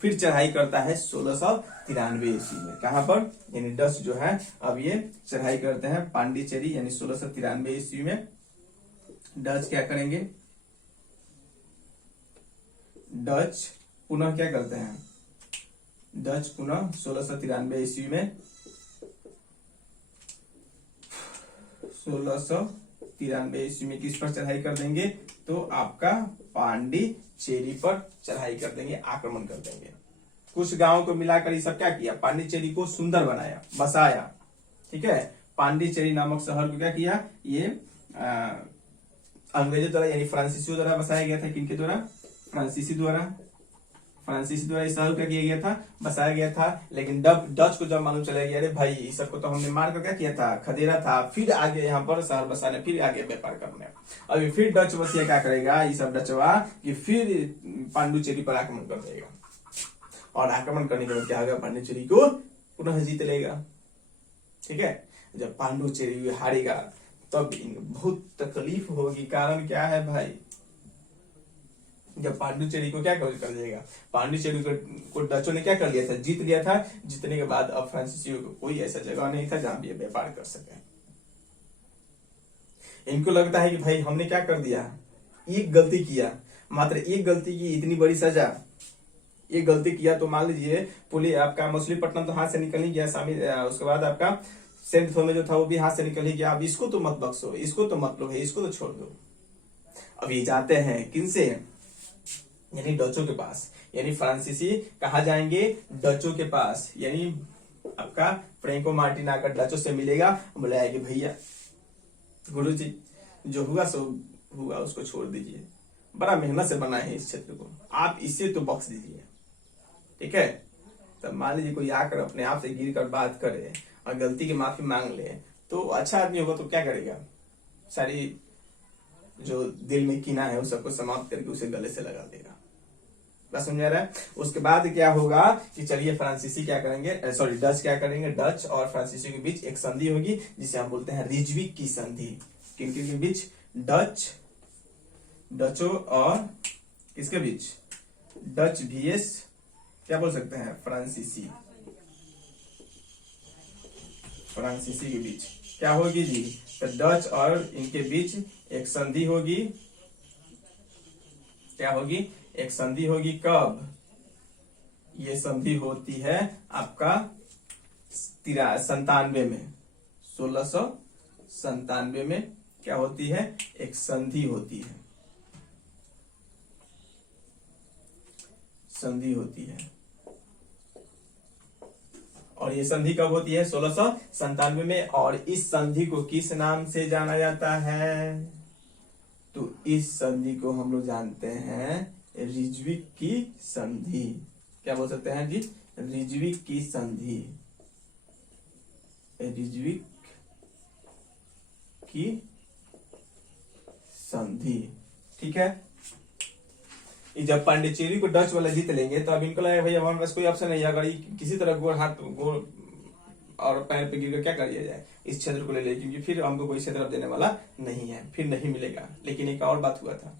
फिर चढ़ाई करता है 1693 ईस्वी में, कहां पर, यानी डच जो है, अब ये चढ़ाई करते हैं पांडिचेरी, यानी 1693 ईस्वी में डच क्या करेंगे, डच पुनः क्या करते हैं, डच पुनः 1693 ईस्वी में 1693 ईस्वी में किस पर चढ़ाई कर देंगे, तो आपका पांडिचेरी पर चढ़ाई कर देंगे, आक्रमण कर देंगे। कुछ गांवों को मिलाकर ये सब क्या किया, पांडिचेरी को सुंदर बनाया, बसाया, ठीक है। पांडिचेरी नामक शहर को क्या किया, ये अंग्रेजों द्वारा यानी फ्रांसीसियों द्वारा बसाया गया था, किनके द्वारा, फ्रांसीसी द्वारा इस शहर का किया गया था, बसाया गया था। लेकिन डच को जब मालूम चला गया, अरे भाई इस सबको तो हमने मार कर क्या किया था, खदेड़ा था, फिर आगे यहाँ पर शहर बसाने, फिर आगे व्यापार करने, अभी फिर डच बसिया क्या करेगा, ये सब डचवा कि फिर पांडिचेरी पर आक्रमण कर देगा, और आक्रमण करने के बाद क्या होगा, पांडिचेरी को पुनः जीत लेगा, ठीक है। जब पांडिचेरी हारेगा तब बहुत तकलीफ होगी, कारण क्या है भाई, जब पांडिचेरी को क्या कर देगा, पांडिचेरी को डचों ने क्या कर लिया था, जीत लिया था। जीतने के बाद अब फ्रांसीसियों को कोई ऐसा जगह नहीं था जहां ये व्यापार कर सके। इनको लगता है कि भाई हमने क्या कर दिया, एक गलती किया, मात्र एक गलती की इतनी बड़ी सजा, ये गलती किया तो मान लीजिए पुलिस आपका मछलीपट्टनम तो हाथ से निकल ही गया, शामिल उसके बाद आपका सेंट थोमे जो था वो भी हाथ से निकल ही गया। अब इसको तो मत बख्शो, इसको तो मत लो भाई, इसको तो छोड़ दो। अब ये जाते हैं किनसे, यानी डचों के पास, यानी फ्रांसीसी कहा जाएंगे डचों के पास, यानी आपका फ्रेंको मार्टिन आकर डचों से मिलेगा, बुलाएंगे भैया गुरुजी जो हुआ सो हुआ, उसको छोड़ दीजिए, बड़ा मेहनत से बना है इस क्षेत्र को, आप इसे तो बख्श दीजिए। ठीक है, तब मान लीजिए कोई आकर अपने आप से गिर कर बात करे और गलती की माफी मांग ले तो अच्छा आदमी होगा तो क्या करेगा, सारी जो दिल में कीना है उस सबको समाप्त करके उसे गले से लगा देगा। बस समझ आ रहा है। उसके बाद क्या होगा कि चलिए फ्रांसीसी क्या करेंगे, सॉरी डच क्या करेंगे, डच और फ्रांसीसी के बीच एक संधि होगी जिसे हम बोलते हैं रिजविक की संधि। किनके के बीच, डचों और किसके बीच, डच vs क्या बोल सकते हैं, फ्रांसीसी के बीच क्या होगी जी, तो डच और इनके बीच एक संधि होगी। क्या होगी, एक संधि होगी। कब, ये संधि होती है आपका 97 में, 1697 में क्या होती है, एक संधि होती है, संधि होती है। और ये संधि कब होती है, 1697 में। और इस संधि को किस नाम से जाना जाता है, तो इस संधि को हम लोग जानते हैं रिजविक की संधि। क्या बोल सकते हैं जी, रिजविक की संधि, रिजविक की संधि। ठीक है, जब पांडिचेरी को डच वाला जीत लेंगे तो अब इनको लगेगा भैया हमारे पास कोई ऑप्शन नहीं है, अगर किसी तरह गोल हाथ गोल और पैर पे गिर कर क्या कर लिया जाए, इस क्षेत्र को ले ले, क्योंकि फिर हमको कोई क्षेत्र देने वाला नहीं है, फिर नहीं मिलेगा। लेकिन एक और बात हुआ था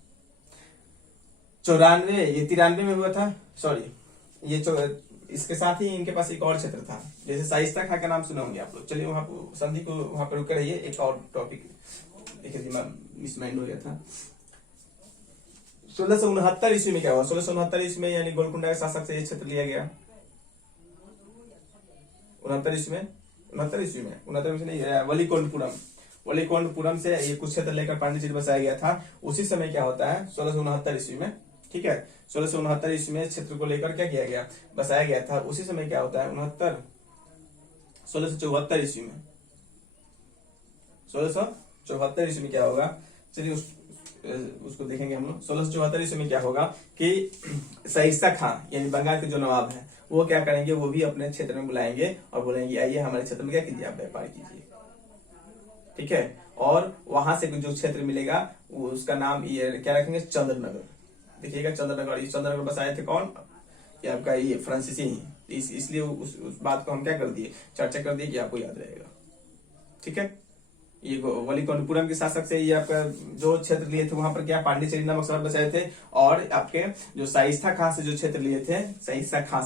94, ये 93 में हुआ था, सॉरी ये इसके साथ ही इनके पास एक और क्षेत्र था, जैसे शाइस्ता खां का नाम सुना होंगे आप लोग। चलिए वहां संधि को वहां पर रुके रहिए, एक और टॉपिक देखिए दिमाग मिसमाइंड हो गया था। 1669 ईस्वी में क्या हुआ, 1669 ईस्वी में यानी गोलकुंडा के शासक से ये क्षेत्र लिया गया। 69 ईस्वी में नहीं, वलीकोंडपुरम से ये कुछ क्षेत्र लेकर पांडिचेरी बसाया गया था। उसी समय क्या होता है 1669 ईस्वी में, ठीक है, 1669 ईस्वी में क्षेत्र को लेकर क्या किया गया, बसाया गया था। उसी समय क्या होता है 1674 ईस्वी में, 1674 ईस्वी में क्या होगा, चलिए उसको देखेंगे हम लोग। 1674 ईस्वी में क्या होगा कि शाइस्ता खां यानी बंगाल के जो नवाब हैं वो क्या करेंगे, वो भी अपने क्षेत्र में बुलाएंगे और बोलेंगे आइए हमारे क्षेत्र में क्या कीजिए, आप व्यापार कीजिए। ठीक है, और वहां से जो क्षेत्र मिलेगा वो उसका नाम ये क्या रखेंगे, चंद्रनगर। देखिएगा चंद्रनगर, इस चंद्रनगर बसाए थे कौन, ये आपका ये फ्रांसीसी ही, इसलिए उस बात को हम क्या कर दिए, चर्चा कर दिए कि आपको याद रहेगा। ठीक है, ये वलीकोंडपुरम के शासक से ये आपका जो क्षेत्र लिए थे वहां पर क्या पांडिचेरी नामक शहर बसाए थे। और आपके जो शाइस्ता खां से जो क्षेत्र लिए थे, शाइस्ता खां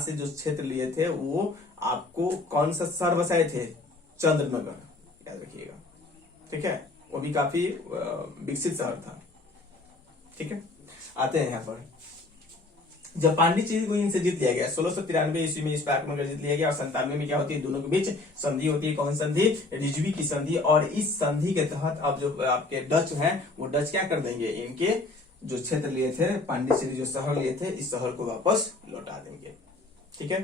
से जो क्षेत्र लिए थे वो आपको कौन सा शहर बसाए थे, चंद्रनगर, याद रखिएगा। ठीक है, वो भी काफी विकसित शहर था। ठीक है, आते हैं यहाँ पर जब पांडिचेरी को इनसे जीत लिया गया 1693 ईस्वी में इस पर आक्रमण कर जीत लिया गया। और 97 में क्या होती है, दोनों के बीच संधि होती है। कौन संधि, रिजवी की संधि। और इस संधि के तहत अब जो आपके डच हैं वो डच क्या कर देंगे, इनके जो क्षेत्र लिए थे पांडिचेरी जो शहर लिए थे इस शहर को वापस लौटा देंगे। ठीक है,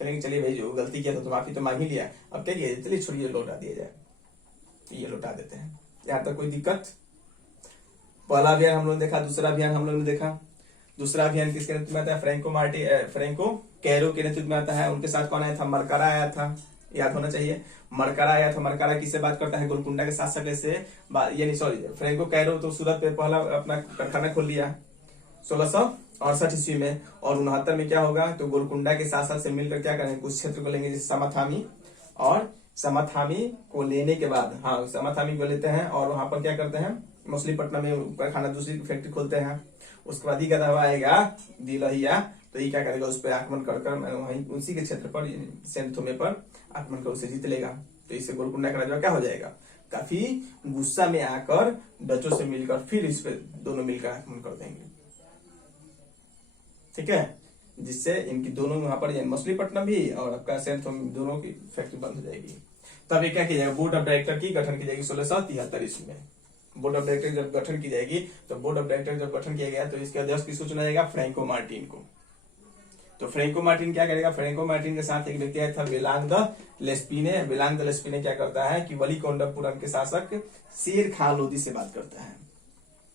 चलिए भाई जो गलती किया था तो माफी तो मांग ही लिया, अब क्या किया, चलिए छोड़िए लौटा दिया जाए, ये लौटा देते हैं। यहाँ तक कोई दिक्कत। पहला अभियान हम लोग देखा, दूसरा अभियान हम लोग ने देखा। दूसरा अभियान किसके नेतृत्व में आता है, फ्रेंको कैरो के नेतृत्व में आता है। उनके साथ कौन आया था, मरकारा आया था, याद होना चाहिए। मरकारा आया था। मरकारा किससे बात करता है, गोलकुंडा के शासक से यानी सॉरी फ्रेंको कैरो तो सूरत पे पहला अपना कारखाना खोल लिया 1668 ईस्वी में। और 69 में क्या होगा, तो गोलकुंडा के शासक से मिलकर क्या करेंगे, कुछ क्षेत्र को लेंगे जैसे समाथामी। और समाथामी को लेने के बाद, हाँ समाथामी को लेते हैं और वहां पर क्या करते हैं, मछलीपट्टनम में कारखाना दूसरी फैक्ट्री खोलते हैं। उसके बाद ही क्या दावा आएगा, दिलहिया, तो ये क्या करेगा, उस पर आक्रमण कर वहीं उसी के क्षेत्र पर सेंट थोमे पर आक्रमण कर उसे जीत लेगा। तो इससे गोलकुंडा का राजा क्या हो जाएगा, काफी गुस्सा में आकर डचों से मिलकर फिर इस पे दोनों मिलकर आक्रमण कर देंगे। ठीक है, जिससे इनकी दोनों वहां पर मछलीपट्टनम भी और आपका सेंट थॉमस दोनों की फैक्ट्री बंद हो जाएगी। तब ये क्या की जाएगा, बोर्ड ऑफ डायरेक्टर की गठन की जाएगी 1673 ईस्वी में। बोर्ड ऑफ डायरेक्टर जब गठन की जाएगी, तो बोर्ड ऑफ डायरेक्टर जब गठन किया गया तो इसके अध्यक्ष किसको चुना जाएगा, फ्रैंको मार्टिन को। तो फ्रैंको मार्टिन क्या करेगा, फ्रैंको मार्टिन के साथ एक व्यक्ति आया था बेलांग द लेस्पीने। बेलांग द लेस्पीने क्या करता है कि वलीकोंडमपुरम के शासक शेर खान लोधी से बात करता है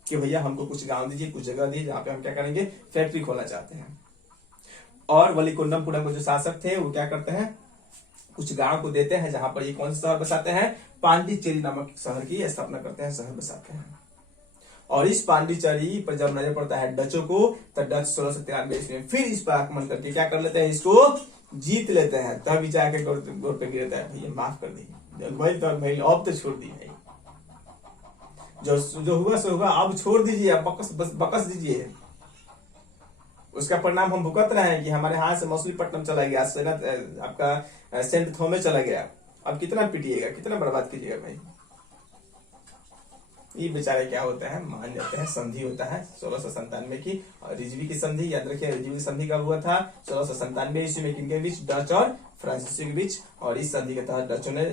कि भैया हमको कुछ गांव दीजिए, कुछ जगह दीजिए जहां पे हम क्या करेंगे, फैक्ट्री खोलना चाहते हैं। और वलीकोंडमपुरम के जो शासक थे वो क्या करते हैं, कुछ गांव को देते हैं जहां पर ये कौन सा शहर बसाते हैं, पांडिचेरी नामक शहर की स्थापना करते हैं, शहर बसाते हैं। और इस पांडिचेरी पर जब नजर पड़ता है डचों को, तो डच 1693 ईस्वी में फिर इस पर आक्रमण करके क्या कर लेते हैं, इसको जीत लेते हैं। तब जाके गोर पे गिरता है, भैया माफ कर दीजिए भाई, तो भाई अब तो छोड़ दी भाई, जो हुआ सो हुआ, अब छोड़ दीजिए, अब बकस दीजिए। उसका परिणाम हम भुगत रहे हैं कि हमारे हाथ से मछलीपट्टनम चला गया, आपका सेंट थॉमस चला गया। अब कितना पिटिएगा, कितना बर्बाद कीजिएगा भाई। ये बेचारे क्या होता है, मान जाते हैं। संधि होता है 1697 की, और रिजवी की संधि, याद रखिए रिजवी की संधि कब हुआ था, 1697 ईस्वी में। किनके बीच, डच और फ्रांसीसी के बीच। और इस संधि के तहत डचों ने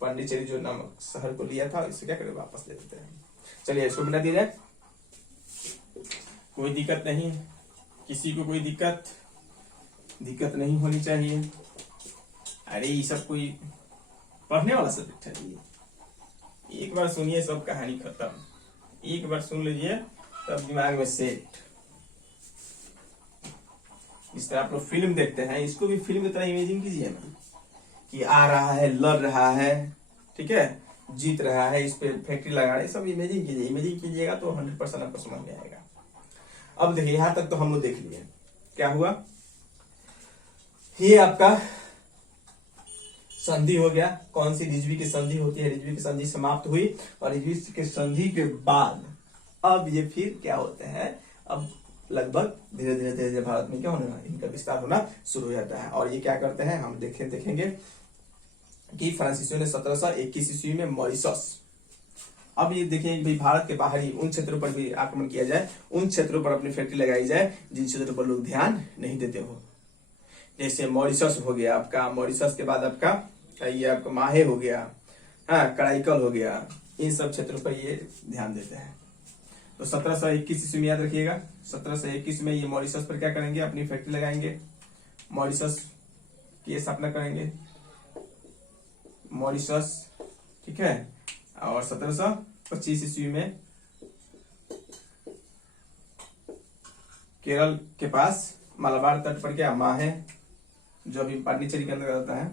पांडिचेरी जो नामक शहर को लिया था, इसे क्या करें, वापस ले देते हैं। चलिए इसको मिला दिया जाए, कोई दिक्कत नहीं, किसी को कोई दिक्कत नहीं होनी चाहिए। अरे ये सब कोई पढ़ने वाला सब्जेक्ट है ये, एक बार सुनिए सब कहानी खत्म, एक बार सुन लीजिए तब दिमाग में सेट। इस तरह आप लोग फिल्म देखते हैं, इसको भी फिल्म की तरह इमेजिन कीजिए ना, कि आ रहा है, लड़ रहा है, ठीक है, जीत रहा है, इस पे फैक्ट्री लगा रहे, सब इमेजिन कीजिए। इमेजिन कीजिएगा तो 100% आपको समझ में आएगा। अब देखिए यहां तक तो हम लोग देख लिए, क्या हुआ, ये आपका संधि हो गया। कौन सी, रिजवी की संधि होती है, रिजवी की संधि समाप्त हुई। और रिजवी की संधि के बाद अब ये फिर क्या होते हैं, अब लगभग धीरे धीरे भारत में क्या होना, इनका विस्तार होना शुरू हो जाता है। और ये क्या करते हैं, हम देखेंगे कि फ्रांसीसियों ने 1721 ईस्वी में मॉरिशस, अब ये देखिए भाई, भारत के बाहरी उन क्षेत्रों पर भी आक्रमण किया जाए, उन क्षेत्रों पर अपनी फैक्ट्री लगाई जाए जिन क्षेत्रों पर लोग ध्यान नहीं देते हो। जैसे मॉरिशस हो गया आपका, मॉरिशस के बाद आपका ये आपका माहे हो गया, हाँ, कराईकल हो गया, इन सब क्षेत्रों पर ये ध्यान देते हैं। तो 1721 ईस्वी में याद रखिएगा, 1721 में ये मॉरिशस पर क्या करेंगे, अपनी फैक्ट्री लगाएंगे, मॉरिशस की स्थापना करेंगे, मॉरिशस, ठीक है। और 1725 ईस्वी में केरल के पास मलाबार तट पर क्या, माहे, जो अभी पांडिचेरी के अंदर आता है,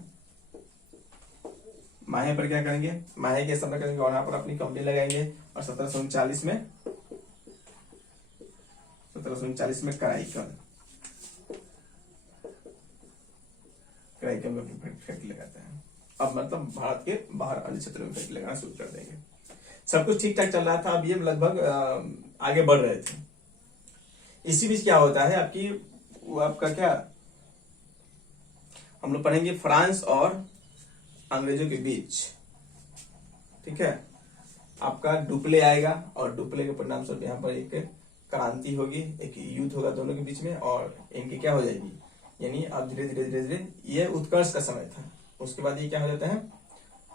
माहे पर क्या करेंगे, माहे की स्थापना करेंगे और यहाँ पर अपनी कंपनी लगाएंगे। और 1739 में कराईकल में फैक्ट्री लगाता है। अब मतलब भारत के बाहर अन्य क्षेत्रों में फैक्ट्री लगाना शुरू कर देंगे। सब कुछ ठीक ठाक चल रहा था, अब ये लगभग आगे बढ़ रहे थे। इसी बीच क्या होता है आपकी, वो आपका क्या, हम लोग पढ़ेंगे फ्रांस और अंग्रेजों के बीच, ठीक है। आपका डुप्ले आएगा और डुप्ले के परिणाम स्वरूप यहाँ पर एक क्रांति होगी, एक युद्ध होगा दोनों के बीच में, और इनकी क्या हो जाएगी, यानी अब धीरे धीरे ये उत्कर्ष का समय था। उसके बाद ये क्या हो जाता है,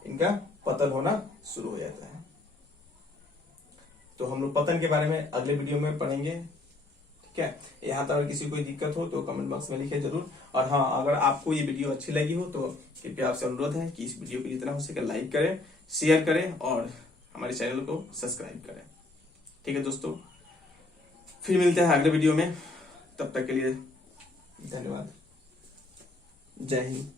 इनका पतन होना शुरू हो जाता है। तो हम लोग पतन के बारे में अगले वीडियो में पढ़ेंगे, ठीक है। यहाँ तक अगर किसी को कोई दिक्कत हो तो कमेंट बॉक्स में लिखे जरूर। और हाँ, अगर आपको ये वीडियो अच्छी लगी हो तो कृपया आपसे अनुरोध है कि इस वीडियो को जितना हो सके लाइक करें, शेयर करें और हमारे चैनल को सब्सक्राइब करें, ठीक है दोस्तों। फिर मिलते हैं अगले वीडियो में, तब तक के लिए धन्यवाद, जय हिंद।